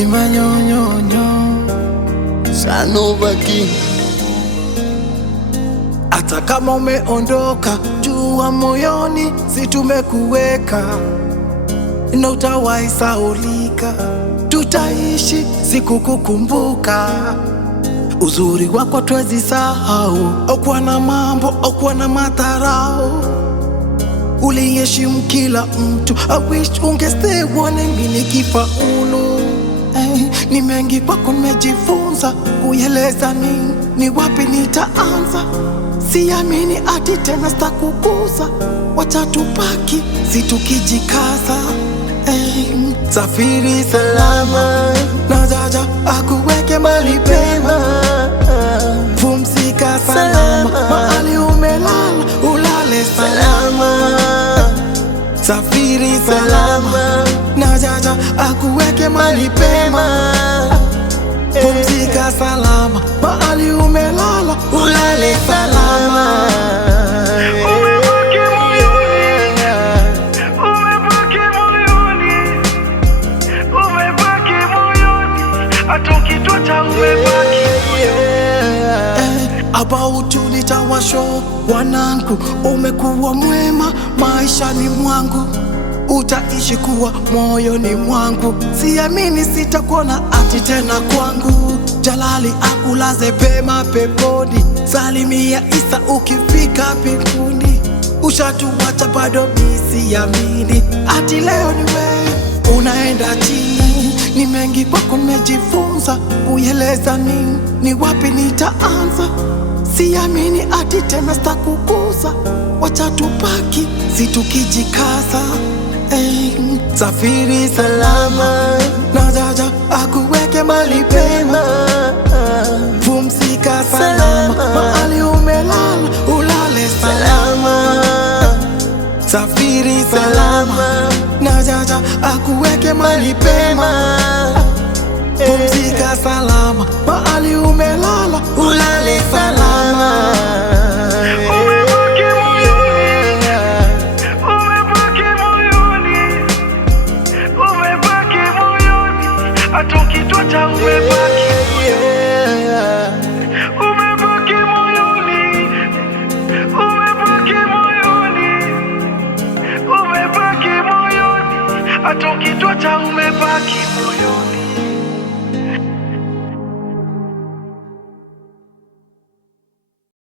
kimanyonyonyo sanobaki. Hata kama umeondoka, jua moyoni si tumekuweka, na utawahi sahaulika. Tutaishi siku kukumbuka uzuri wako, twezi sahau. Okuwa na mambo, okuwa na madharau, uliheshimu kila mtu. I wish ungestay uone mimi nikifaulu. Ni mengi kwako nimejifunza, kueleza ni wapi nitaanza. Siamini ati tena sitakugusa, wacha tubaki si tukijikaza. Safiri salama, na jaja akuweke mahali pema. Pumzika salama, mahali umelala ulale salama. Safiri salama, na jaja akuweke mahali pema. Pumzika salama, mahali umelala ulale salama. About you nitawasho wanangu, umekuwa mwema maishani mwangu, utaishi kuwa moyoni mwangu. Siamini sitakuona ati tena kwangu. Jalali akulaze pema peponi, salimia Isa ukifika mbinguni. Ushatuwacha bado misiamini ati leo ni wewe unaenda chini. Ni mengi kwako nimejifunza, kueleza ni wapi nitaanza. Siamini ati tena sitakugusa, wacha tubaki si tukijikaza. Safiri salama, na jaja akuweke mahali pema. Pumzika salama, mahali umelala ulale salama. Safiri salama, na jaja akuweke mahali pema. Pumzika salama, mahali umelala ulale salama. Hata ukitwacha umebaki moyoni.